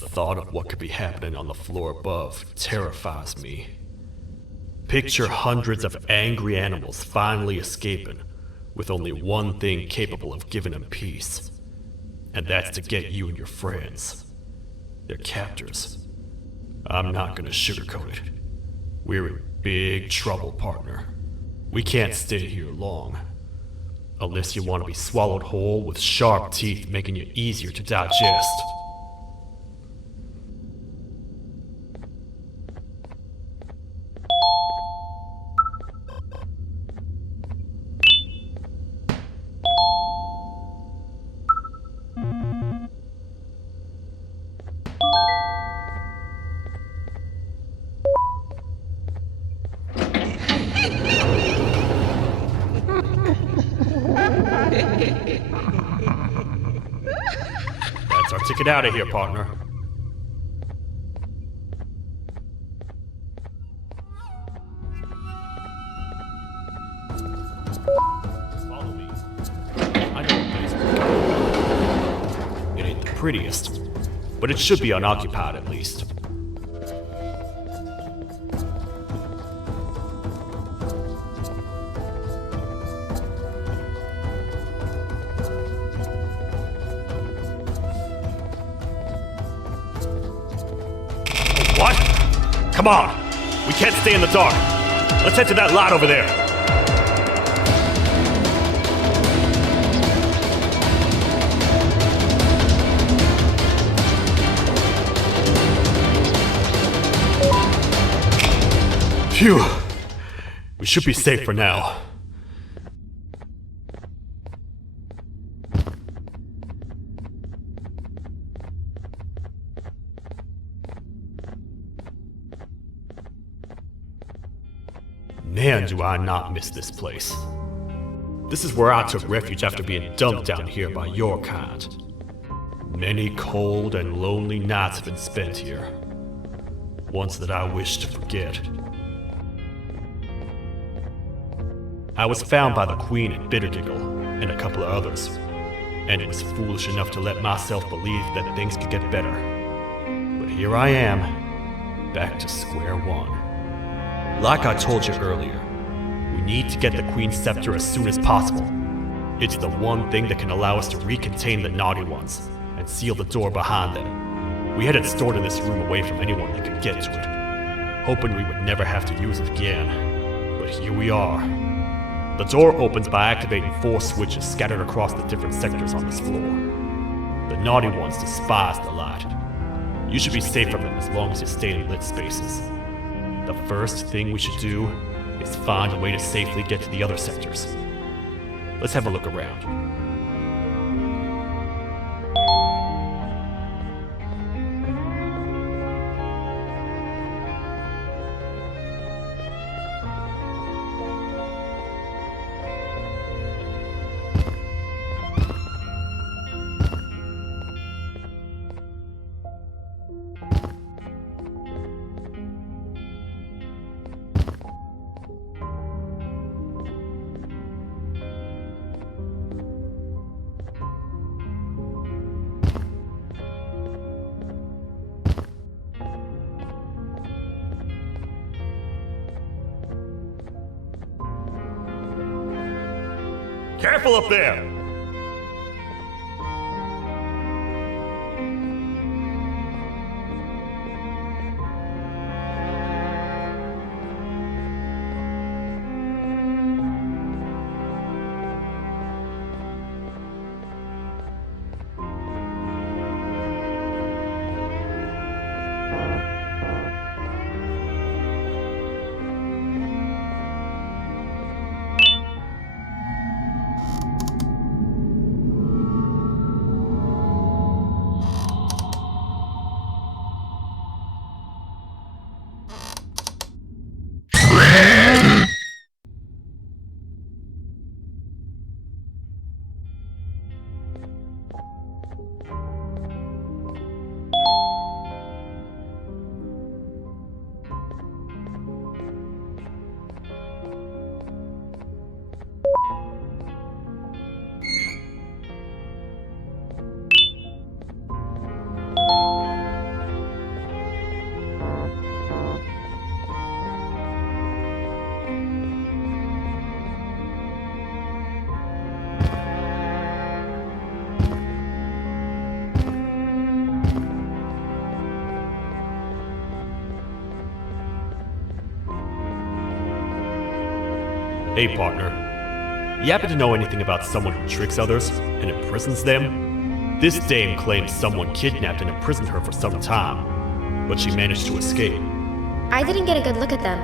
thought of what could be happening on the floor above terrifies me. Picture hundreds of angry animals finally escaping, with only one thing capable of giving them peace. And that's to get you and your friends, their captors. I'm not gonna sugarcoat it. We're in big trouble, partner. We can't stay here long. Unless you want to be swallowed whole with sharp teeth making you easier to digest. That's our ticket out of here, partner. Follow me. I know a place we're going. It ain't the prettiest, but it should be unoccupied at least. What? Come on! We can't stay in the dark! Let's head to that lot over there! Phew! We should be safe for now. Man, do I not miss this place. This is where I took refuge after being dumped down here by your kind. Many cold and lonely nights have been spent here. Ones that I wish to forget. I was found by the Queen at Bittergiggle and a couple of others, and was foolish enough to let myself believe that things could get better. But here I am, back to square one. Like I told you earlier, we need to get the Queen's scepter as soon as possible. It's the one thing that can allow us to recontain the naughty ones and seal the door behind them. We had it stored in this room away from anyone that could get to it, hoping we would never have to use it again. But here we are. The door opens by activating 4 switches scattered across the different sectors on this floor. The naughty ones despise the light. You should be safe from them as long as you stay in lit spaces. The first thing we should do is find a way to safely get to the other sectors. Let's have a look around. Careful up there! Hey, partner. You happen to know anything about someone who tricks others and imprisons them? This dame claims someone kidnapped and imprisoned her for some time, but she managed to escape. I didn't get a good look at them.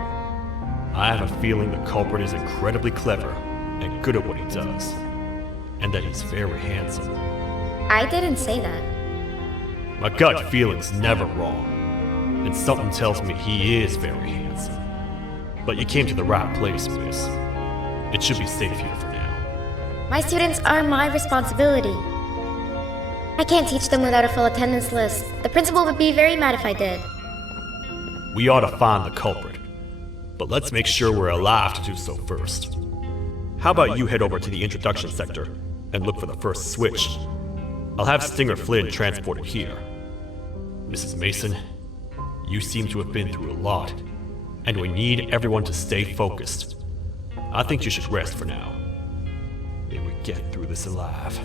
I have a feeling the culprit is incredibly clever and good at what he does, and that he's very handsome. I didn't say that. My gut feeling's never wrong, and something tells me he is very handsome. But you came to the right place, miss. It should be safe here for now. My students are my responsibility. I can't teach them without a full attendance list. The principal would be very mad if I did. We ought to find the culprit, but let's make sure we're alive to do so first. How about you head over to the introduction sector and look for the first switch? I'll have Stinger Flynn transported here. Mrs. Mason, you seem to have been through a lot, and we need everyone to stay focused. I think you should rest for now. May we get through this alive.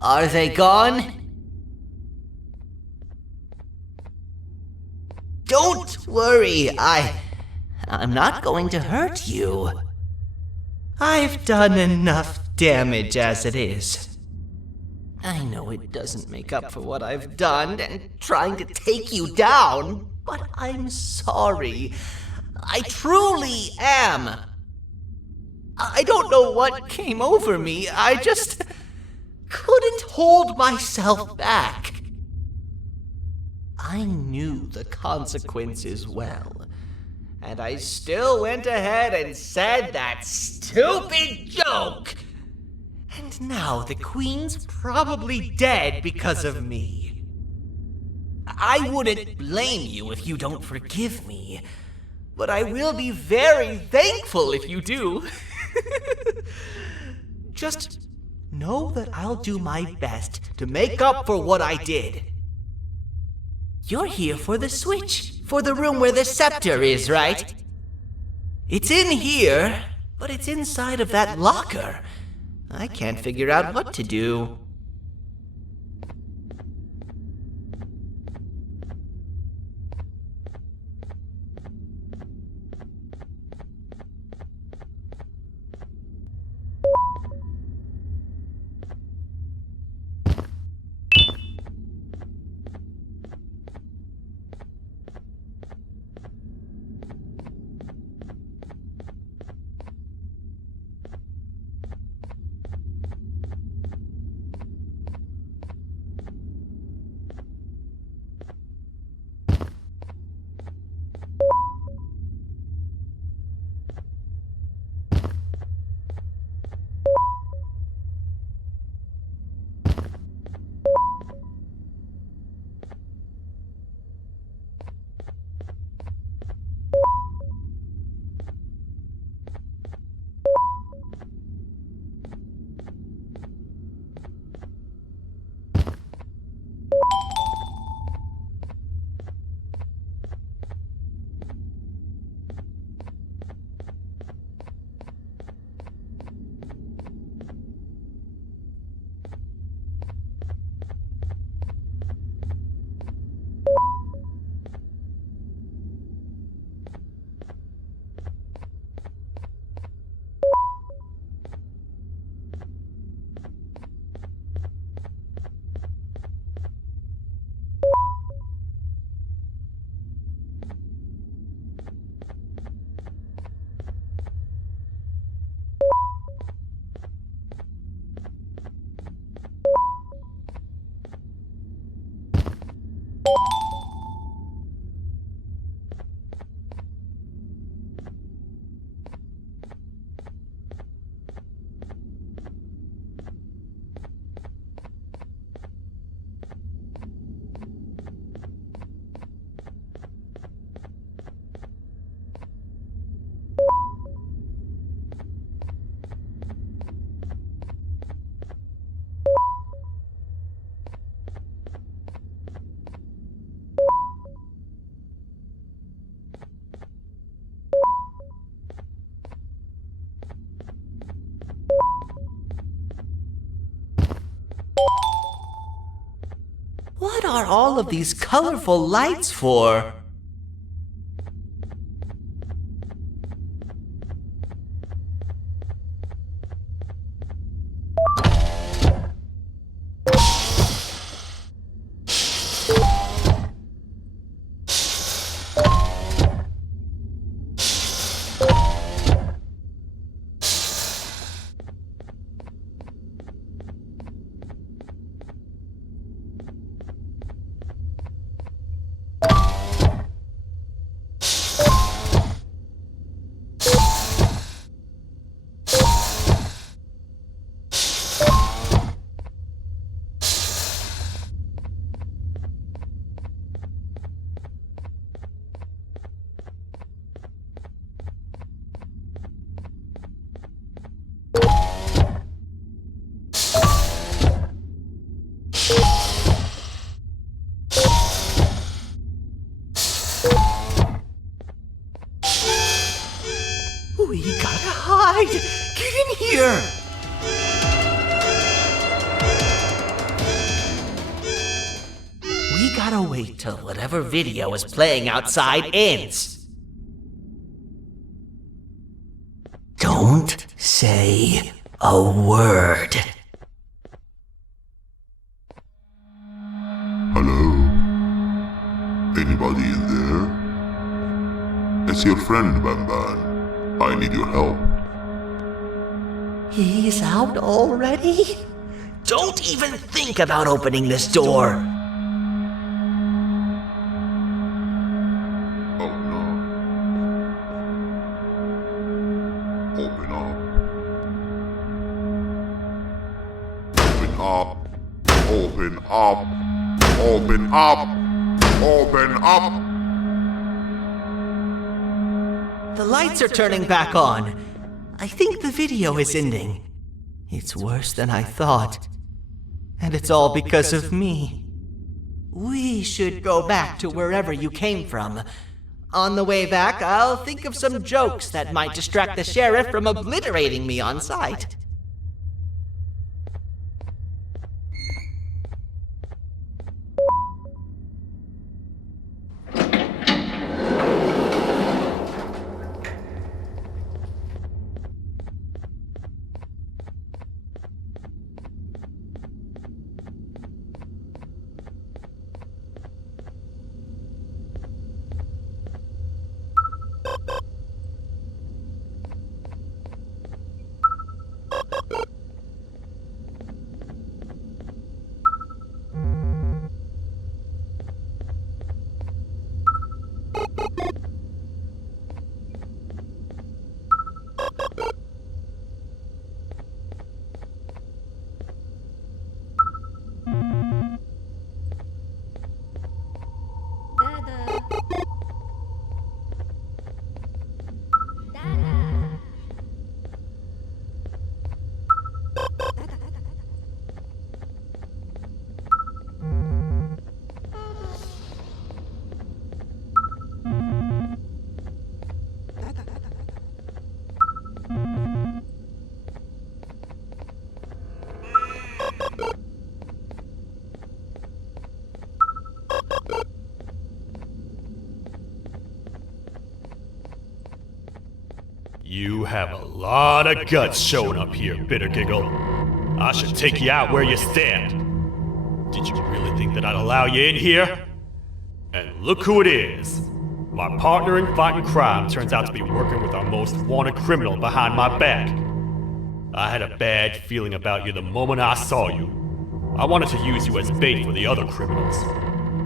Are they gone? Don't worry, I'm not going to hurt you. I've done enough damage as it is. I know it doesn't make up for what I've done and trying to take you down, but I'm sorry. I truly am. I don't know what came over me. I just couldn't hold myself back. I knew the consequences well. and I still went ahead and said that stupid joke. And now the Queen's probably dead because of me. I wouldn't blame you if you don't forgive me, but I will be very thankful if you do. Just know that I'll do my best to make up for what I did. You're here for the switch, for the room where the scepter is, right? It's in here, but it's inside of that locker. I can't figure out what to do. What are all of these colorful lights for? We gotta hide! Get in here! We gotta wait till whatever video is playing outside ends. Don't say a word. Hello? Anybody in there? It's your friend, Banban. I need your help. He's out already? Don't even think about opening this door. Oh no. Open up. Open up. Open up. Open up. Open up. The lights are turning back on. I think the video is ending. It's worse than I thought. And it's all because of me. We should go back to wherever you came from. On the way back, I'll think of some jokes that might distract the sheriff from obliterating me on sight. You have a lot of guts showing up here, Bitter Giggle. I should take you out where you stand. Did you really think that I'd allow you in here? And look who it is. My partner in fighting crime turns out to be working with our most wanted criminal behind my back. I had a bad feeling about you the moment I saw you. I wanted to use you as bait for the other criminals,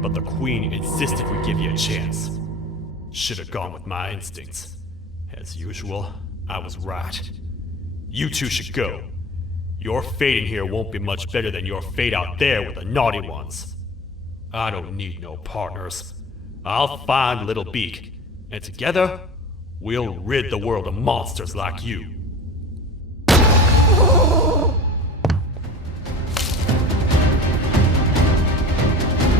but the Queen insisted we give you a chance. Should have gone with my instincts. As usual, I was right. You two should go. Your fate in here won't be much better than your fate out there with the naughty ones. I don't need no partners. I'll find Little Beak, and together, we'll rid the world of monsters like you.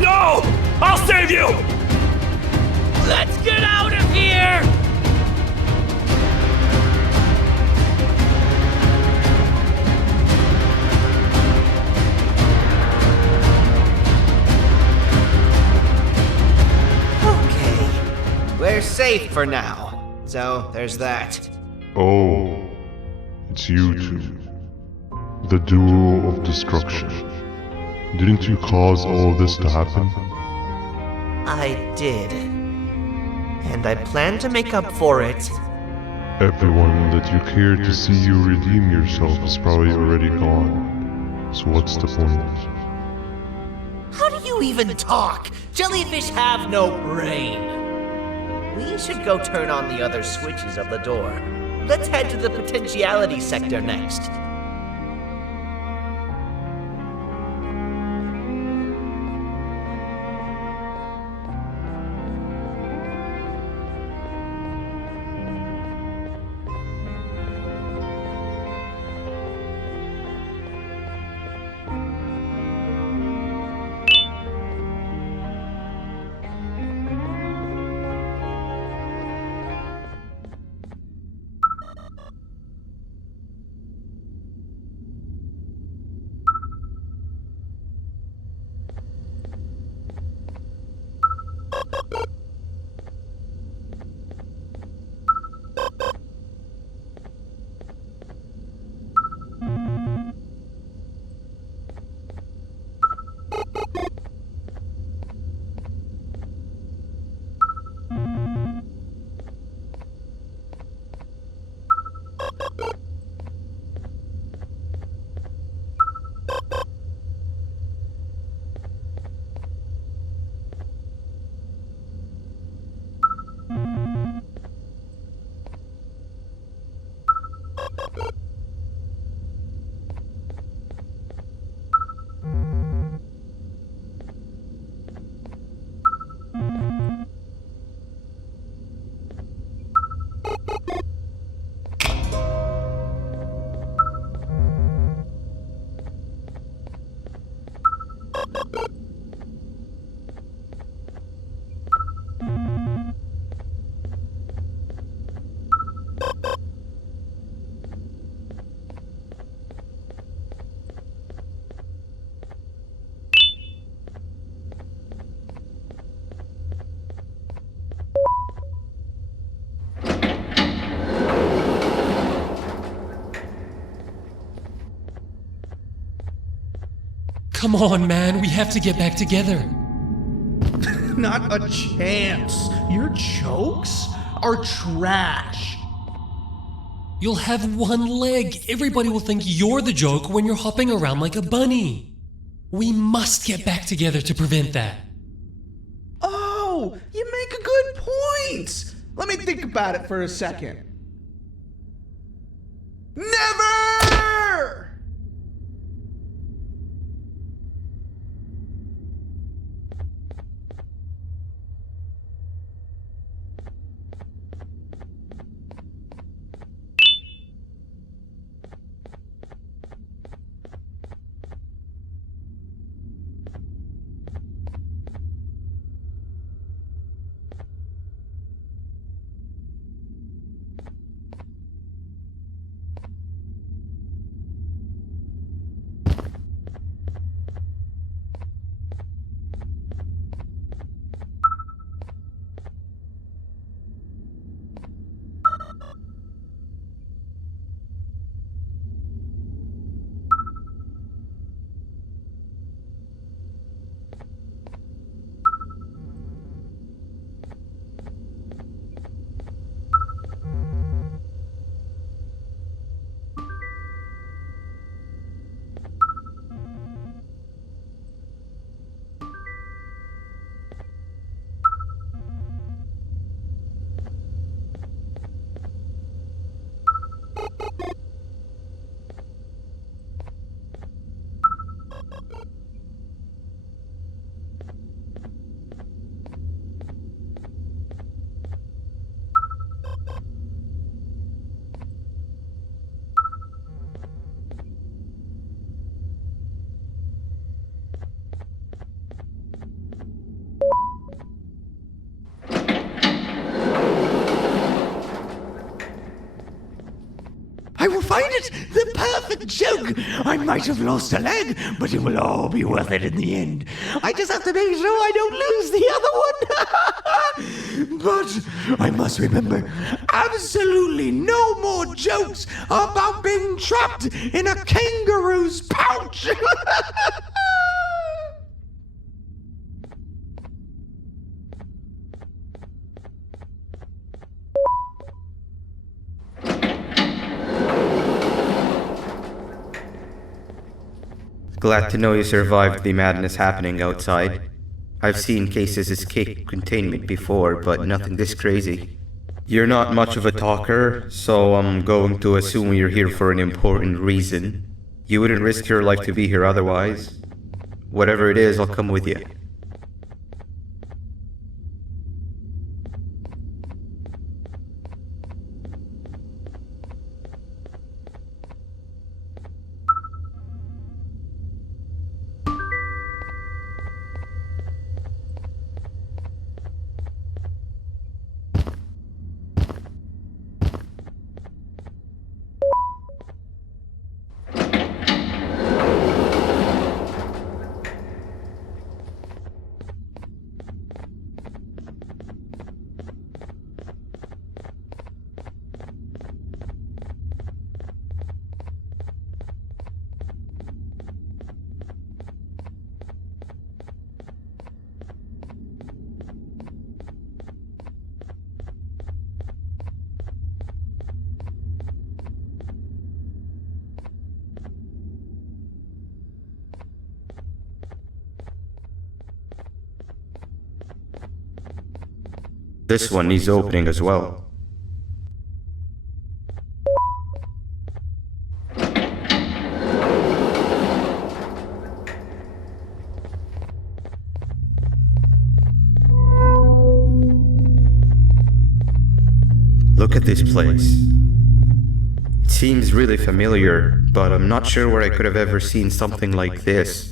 No! I'll save you! Let's get out of here! We're safe for now, so there's that. Oh, it's you two. The duo of destruction. Didn't you cause all of this to happen? I did. And I plan to make up for it. Everyone that you cared to see you redeem yourself is probably already gone. So what's the point? How do you even talk? Jellyfish have no brain. We should go turn on the other switches of the door. Let's head to the potentiality sector next. Come on, man, we have to get back together. Not a chance. Your jokes are trash. You'll have one leg. Everybody will think you're the joke when you're hopping around like a bunny. We must get back together to prevent that. Oh, you make a good point. Let me think about it for a second. Never! I will find it! The perfect joke! I might have lost a leg, but it will all be worth it in the end. I just have to make sure I don't lose the other one! But I must remember, absolutely no more jokes about being trapped in a kangaroo's pouch! Glad to know you survived the madness happening outside. I've seen cases escape containment before, but nothing this crazy. You're not much of a talker, so I'm going to assume you're here for an important reason. You wouldn't risk your life to be here otherwise. Whatever it is, I'll come with you. This one needs opening as well. Look at this place. It seems really familiar, but I'm not sure where I could have ever seen something like this.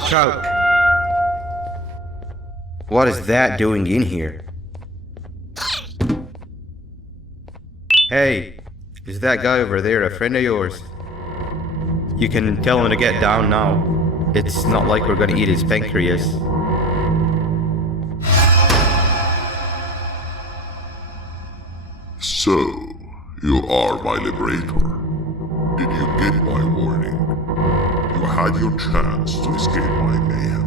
Watch out! What is that doing in here? Hey, is that guy over there a friend of yours? You can tell him to get down now. It's not like we're gonna eat his pancreas. So, you are my liberator. Did you get my warning? You had your chance to escape my mayhem.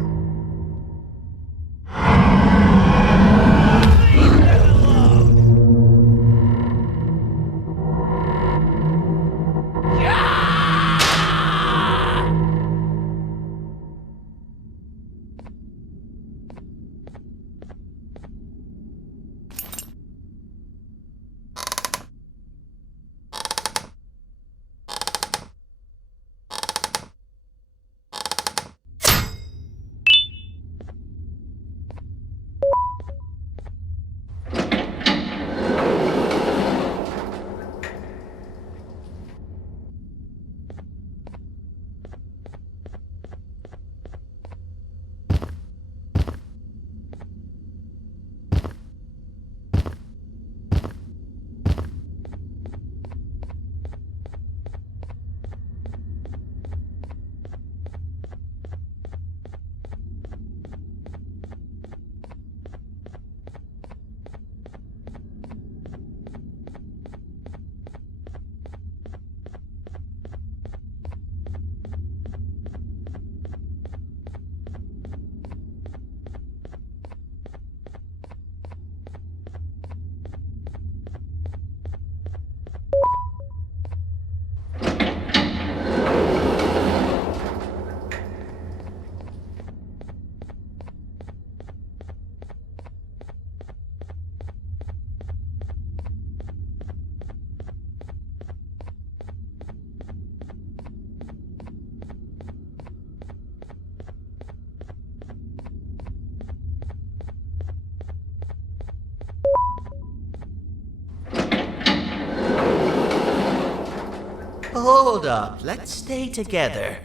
Hold up, let's stay together.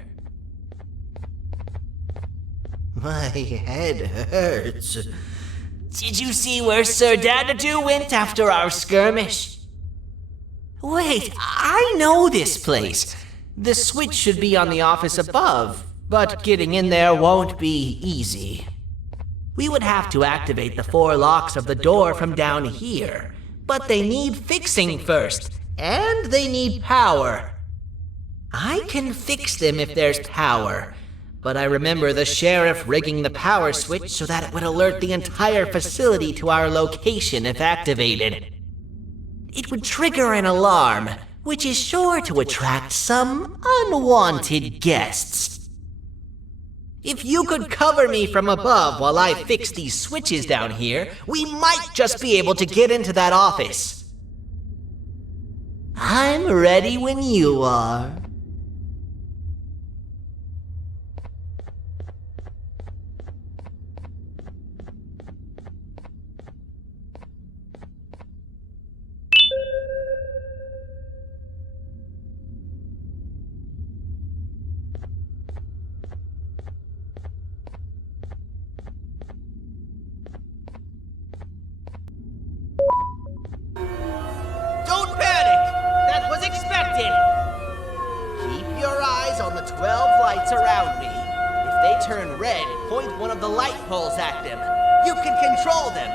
My head hurts. Did you see where Sir Dadadoo went after our skirmish? Wait, I know this place. The switch should be on the office above, but getting in there won't be easy. We would have to activate the 4 locks of the door from down here, but they need fixing first, and they need power. I can fix them if there's power, but I remember the sheriff rigging the power switch so that it would alert the entire facility to our location if activated. It would trigger an alarm, which is sure to attract some unwanted guests. If you could cover me from above while I fix these switches down here, we might just be able to get into that office. I'm ready when you are. Don't panic! That was expected! Keep your eyes on the 12 lights around me. If they turn red, point one of the light poles at them. You can control them.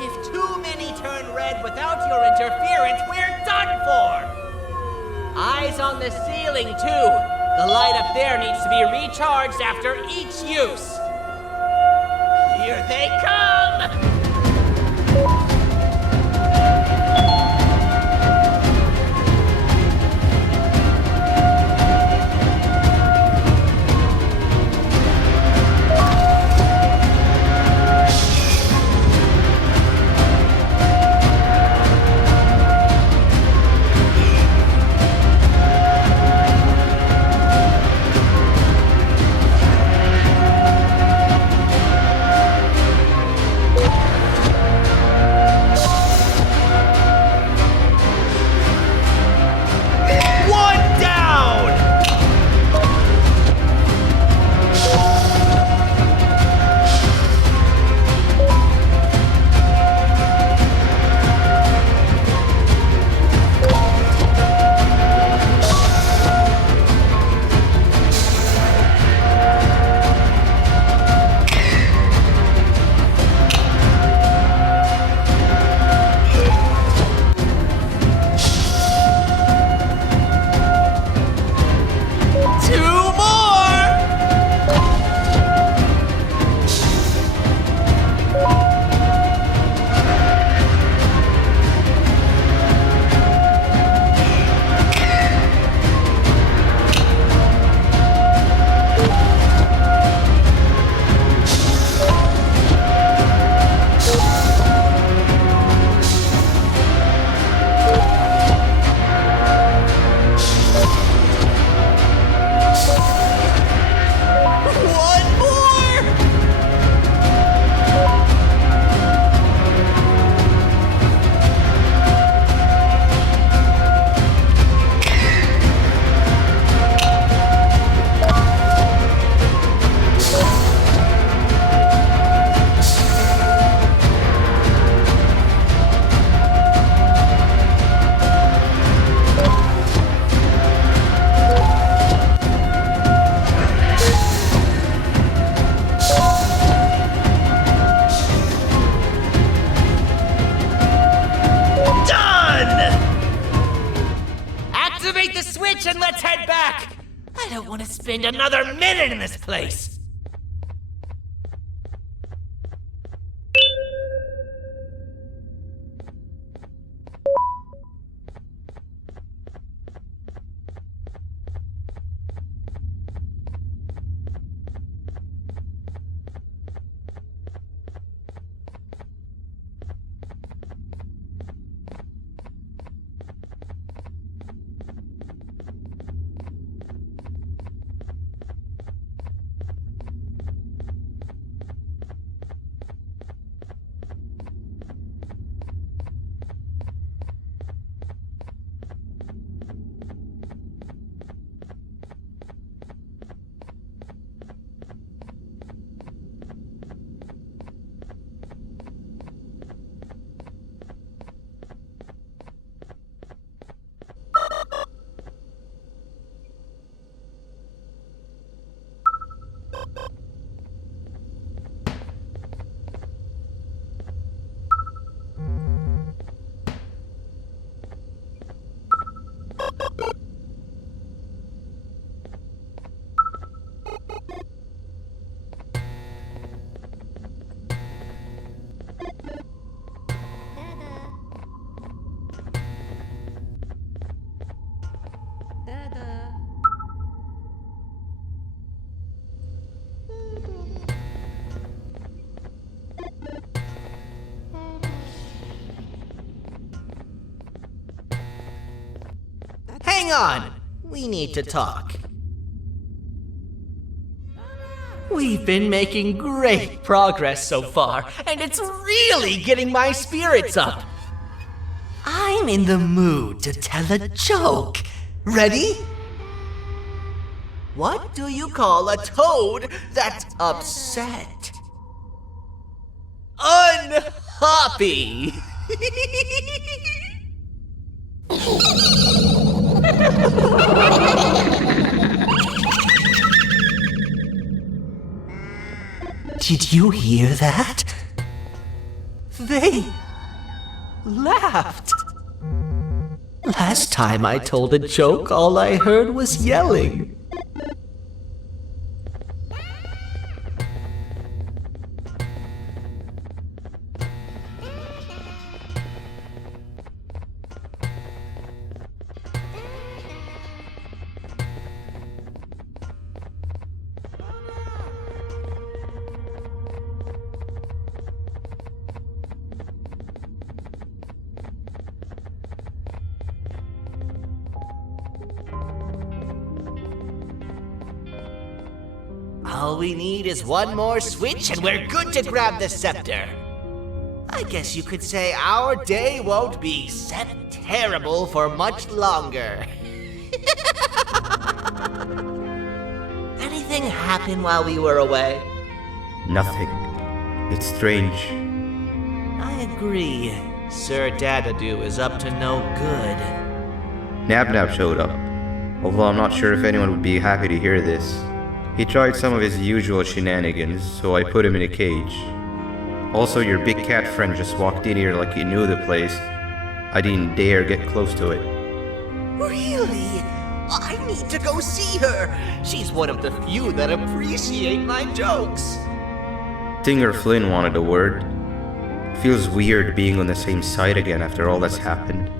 If too many turn red without your interference, we're done for! Eyes on the ceiling, too. The light up there needs to be recharged after each use. Here they come! another minute in this place! Hang on! We need to talk. We've been making great progress so far, and it's really getting my spirits up. I'm in the mood to tell a joke. Ready? What do you call a toad that's upset? Unhappy! Did you hear that? They laughed. Last time I told a joke, all I heard was yelling. All we need is one more switch and we're good to grab the scepter. I guess you could say our day won't be terrible for much longer. Anything happen while we were away? Nothing. It's strange. I agree. Sir Dadadoo is up to no good. Nab showed up, although I'm not sure if anyone would be happy to hear this. He tried some of his usual shenanigans, so I put him in a cage. Also, your big cat friend just walked in here like he knew the place. I didn't dare get close to it. Really? I need to go see her. She's one of the few that appreciate my jokes. Stinger Flynn wanted a word. Feels weird being on the same side again after all that's happened.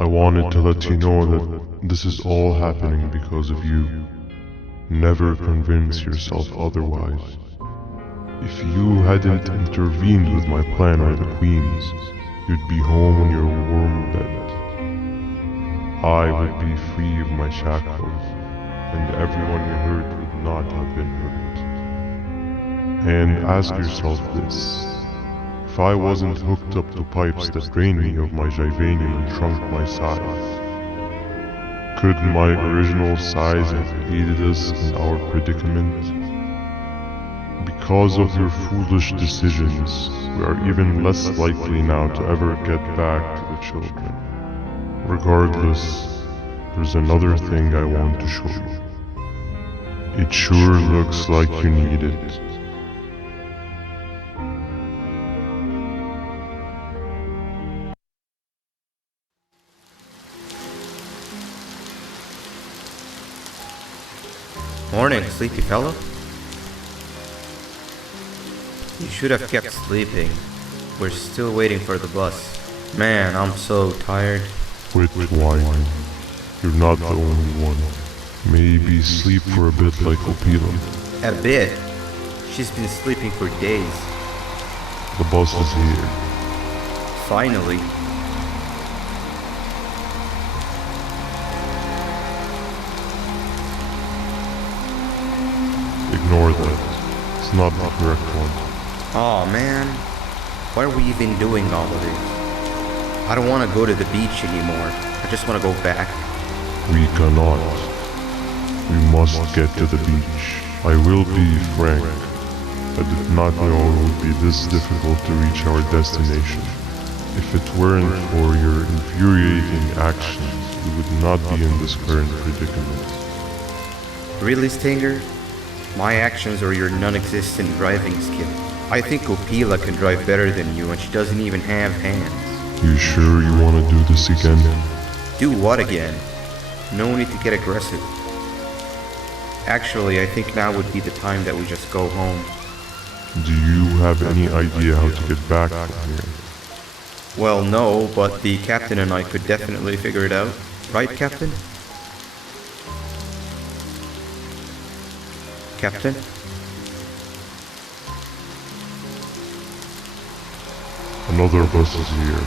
I wanted to let you know that this is all happening because of you. Never convince yourself otherwise. If you hadn't intervened with my plan or the Queen's, you'd be home in your warm bed. I would be free of my shackles, and everyone you hurt would not have been hurt. And ask yourself this. If if I wasn't hooked up to pipes that drained me of my Jivanium and shrunk my size? Could my original size have aided us in our predicament? Because of your foolish decisions, we are even less likely now to ever get back to the children. Regardless, there's another thing I want to show you. It sure looks like you need it. Morning, sleepy fellow. You should have kept sleeping. We're still waiting for the bus. Man, I'm so tired. Quit whining. You're not the only one. Maybe sleep for a bit like Opila. A bit. She's been sleeping for days. The bus is here. Finally. Ignore that. It's not the correct one. Aw, man. Why are we even doing all of this? I don't want to go to the beach anymore. I just want to go back. We cannot. We must get to the beach. I will be frank. I did not know it would be this difficult to reach our destination. If it weren't for your infuriating actions, we would not be in this current predicament. Really, Stinger? My actions are your non-existent driving skill. I think Opila can drive better than you and she doesn't even have hands. You sure you want to do this again? Do what again? No need to get aggressive. Actually, I think now would be the time that we just go home. Do you have any idea how to get back from here? Well, no, but the captain and I could definitely figure it out. Right, Captain? Captain? Another bus is here.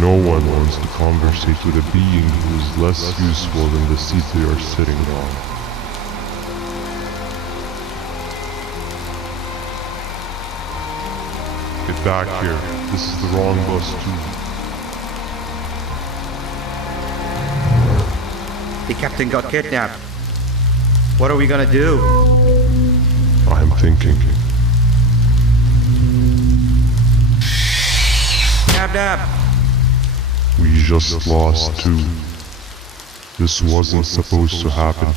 No one wants to conversate with a being who is less useful than the seat they are sitting on. Get back here. This is the wrong bus too. The captain got kidnapped. What are we gonna do? I'm thinking. Dab dab. We just lost two. This wasn't supposed to happen.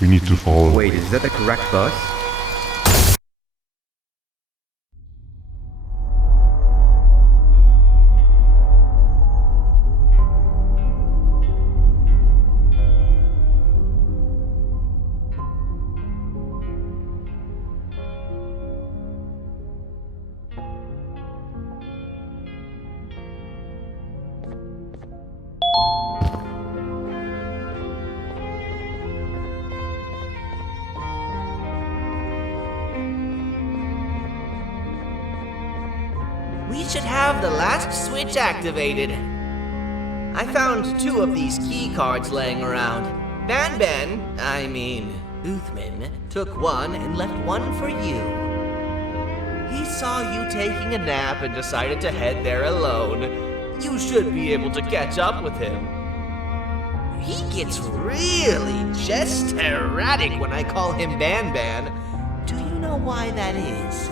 We need to follow. Wait, is that the correct bus? We should have the last switch activated. I found 2 of these key cards laying around. Uthman, took one and left one for you. He saw you taking a nap and decided to head there alone. You should be able to catch up with him. He gets really just erratic when I call him Banban. Do you know why that is?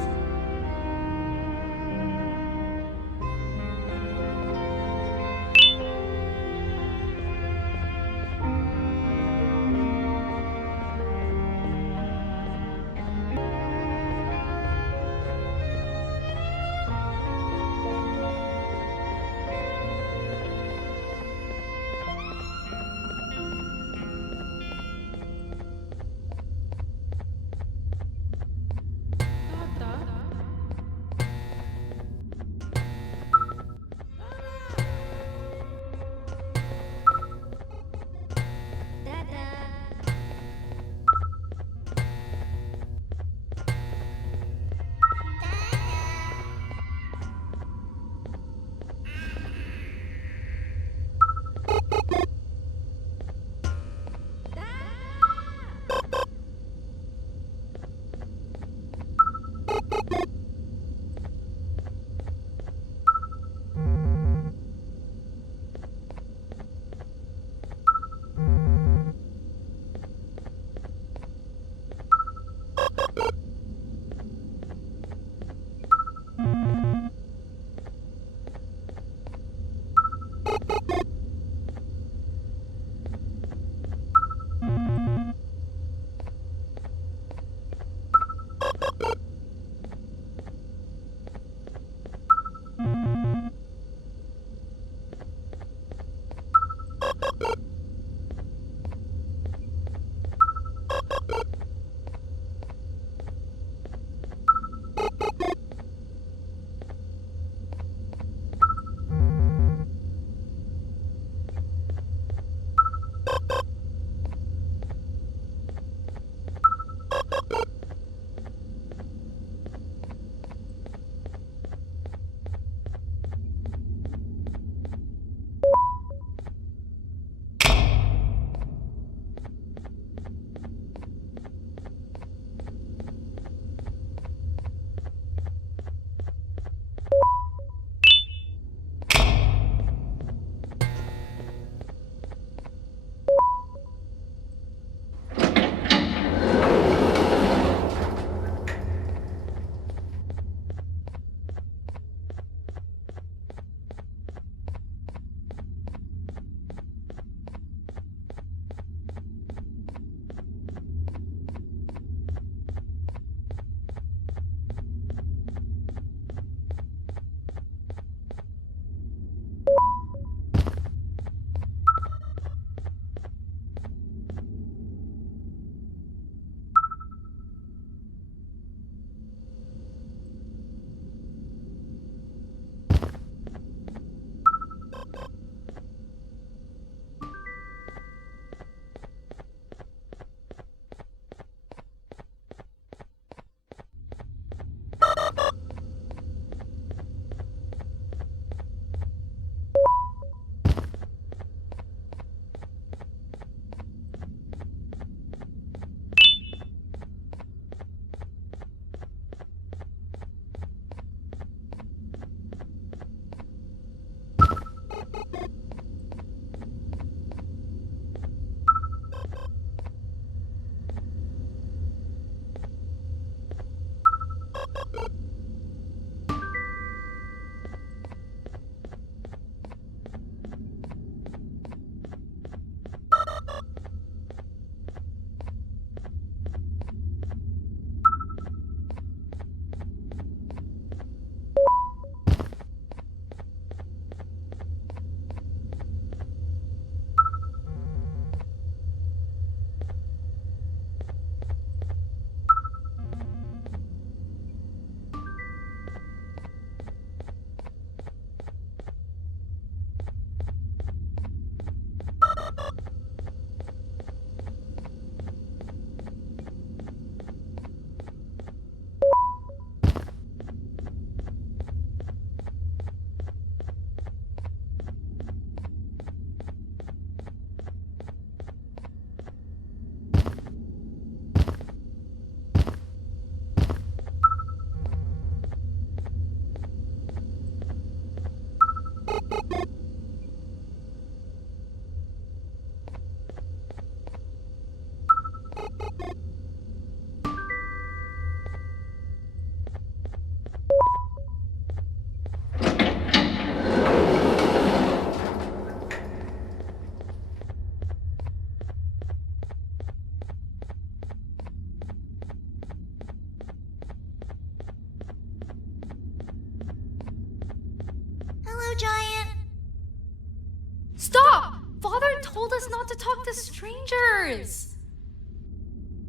Stop! Father told us not to talk to strangers.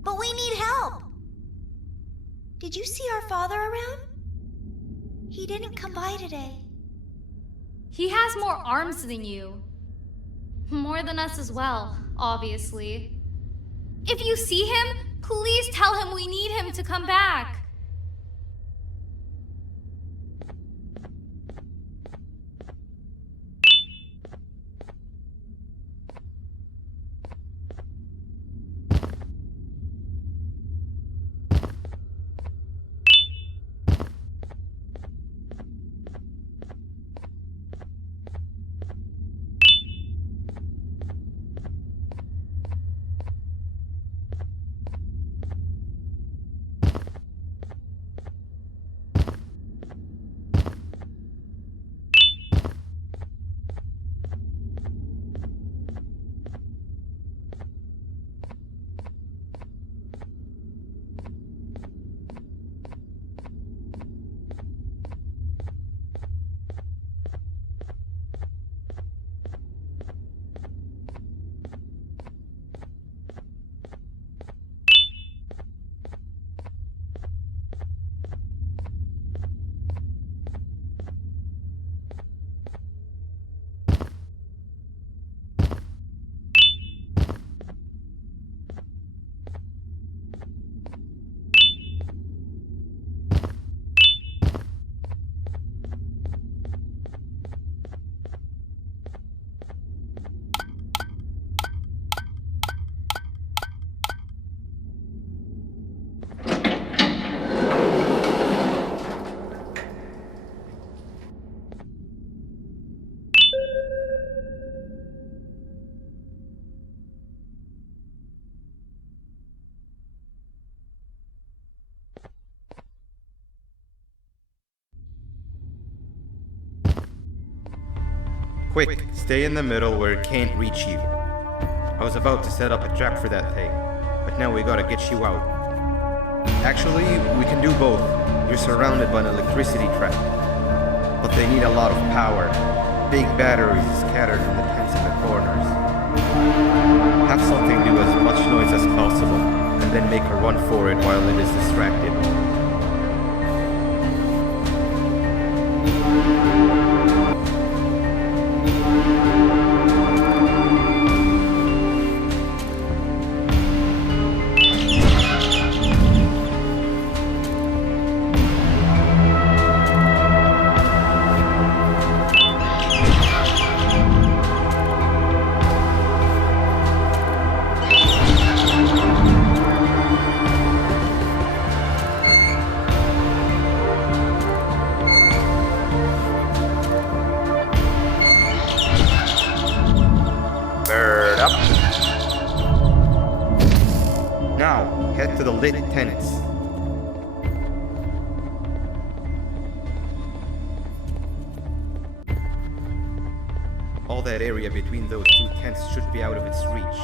But we need help. Did you see our father around? He didn't come by today. He has more arms than you. More than us as well, obviously. If you see him, please tell him we need him to come back. Quick, stay in the middle where it can't reach you. I was about to set up a trap for that thing, but now we gotta get you out. Actually, we can do both. You're surrounded by an electricity trap, but they need a lot of power. Big batteries scattered in the tents in the corners. Have something do as much noise as possible, and then make a run for it while it is distracted. Now, head to the lit tenants. All that area between those two tents should be out of its reach.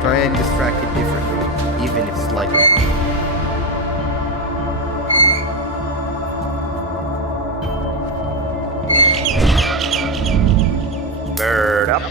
Try and distract it differently, even if slightly. Bird up.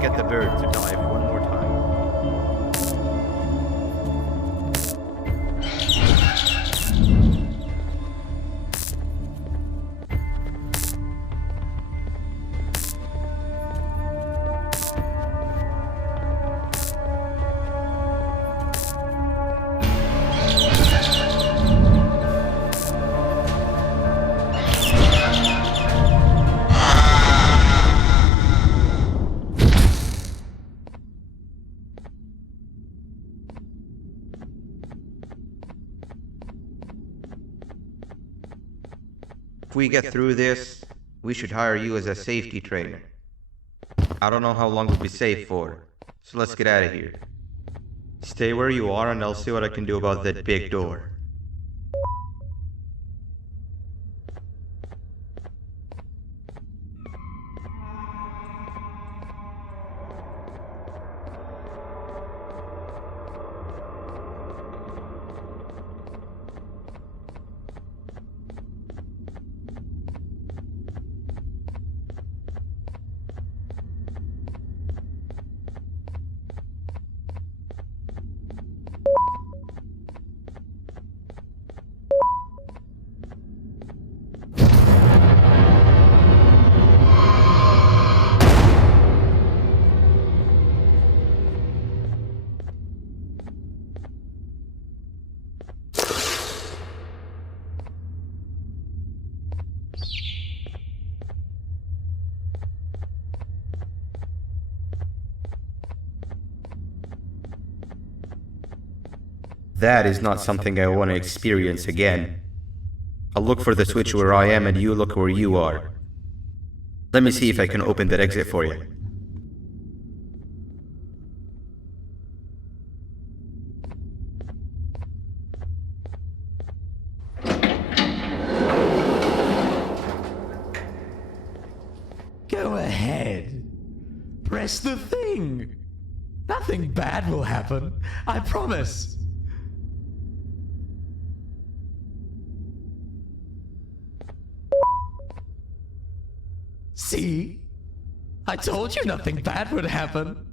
Get the bird to dive one more time. If we get through this, we should hire you as a safety trainer. I don't know how long we'll be safe for, so let's get out of here. Stay where you are and I'll see what I can do about that big door. That is not something I want to experience again. I'll look for the switch where I am and you look where you are. Let me see if I can open that exit for you. Go ahead. Press the thing. Nothing bad will happen. I promise. See? I told you nothing bad would happen.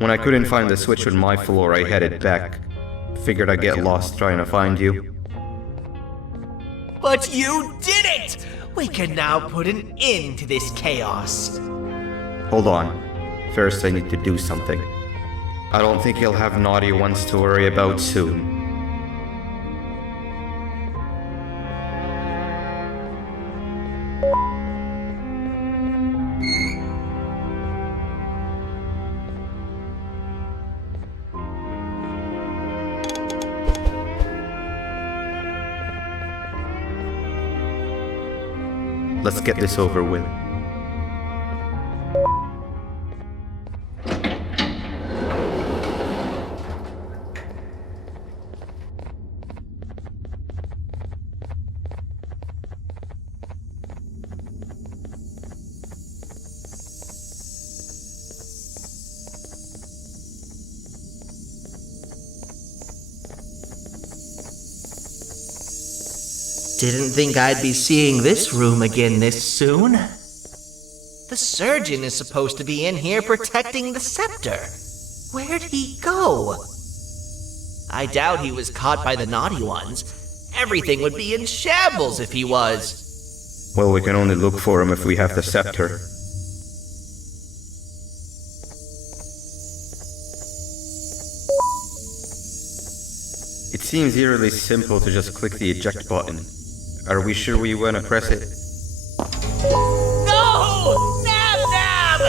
When I couldn't find the switch on my floor, I headed back. Figured I'd get lost trying to find you. But you did it! We can now put an end to this chaos. Hold on. First, I need to do something. I don't think you'll have naughty ones to worry about soon. Let's get this over with. Didn't think I'd be seeing this room again this soon. The surgeon is supposed to be in here protecting the scepter. Where'd he go? I doubt he was caught by the naughty ones. Everything would be in shambles if he was. Well, we can only look for him if we have the scepter. It seems eerily simple to just click the eject button. Are we sure we want to press it? No! Nab Nab!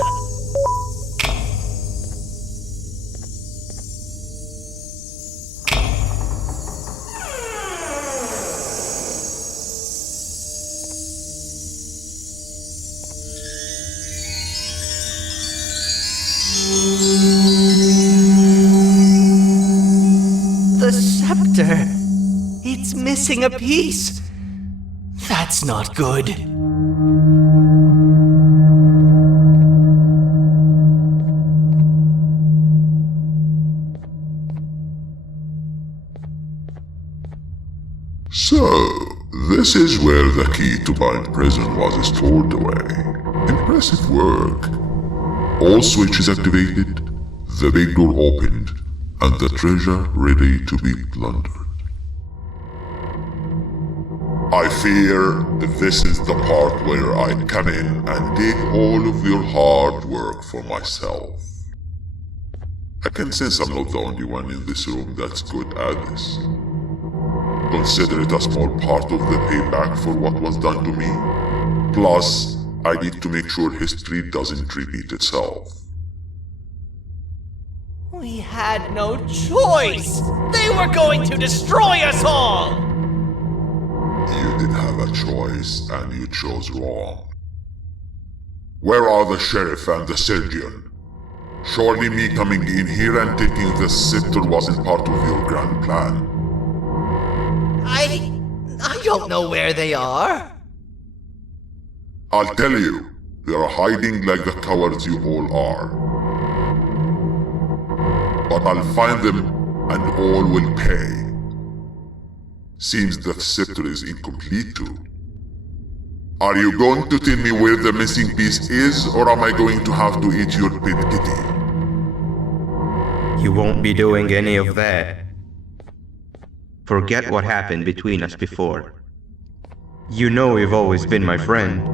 The scepter! It's missing a piece! That's not good. So, this is where the key to Bind Prison was stored away. Impressive work. All switches activated, the big door opened, and the treasure ready to be plundered. I fear this is the part where I come in and take all of your hard work for myself. I can sense I'm not the only one in this room that's good at this. Consider it a small part of the payback for what was done to me. Plus, I need to make sure history doesn't repeat itself. We had no choice! They were going to destroy us all! You did have a choice, and you chose wrong. Where are the sheriff and the surgeon? Surely me coming in here and taking the scepter wasn't part of your grand plan. I don't know where they are. I'll tell you, they are hiding like the cowards you all are. But I'll find them, and all will pay. Seems the scepter is incomplete too. Are you going to tell me where the missing piece is, or am I going to have to eat your pet kitty? You won't be doing any of that. Forget what happened between us before. You know you've always been my friend.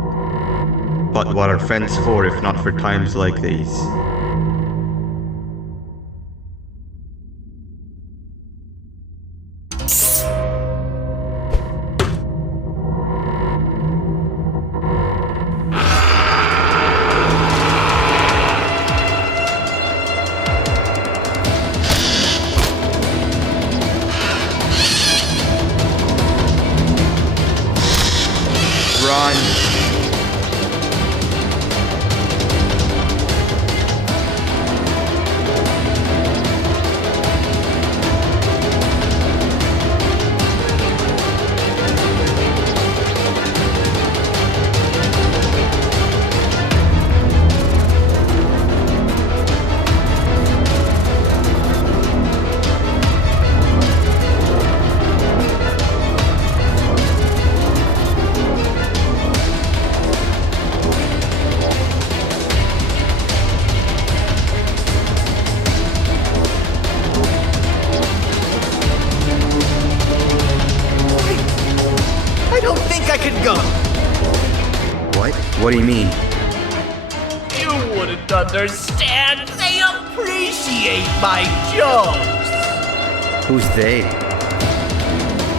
But what are friends for if not for times like these? What? What do you mean? You wouldn't understand. They appreciate my jokes. Who's they?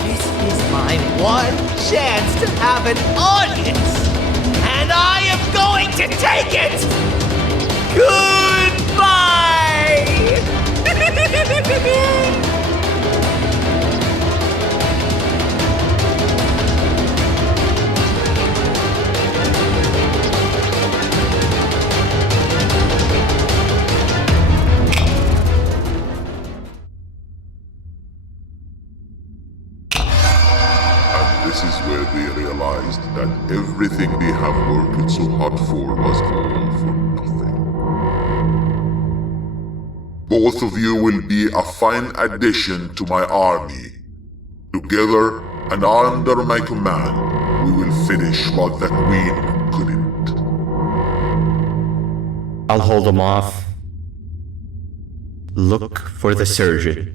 This is my one chance to have an audience, and I am going to take it. Goodbye. This is where they realized that everything they have worked so hard for was all for nothing. Both of you will be a fine addition to my army. Together and under my command, we will finish what the Queen couldn't. I'll hold them off. Look for the surgeon.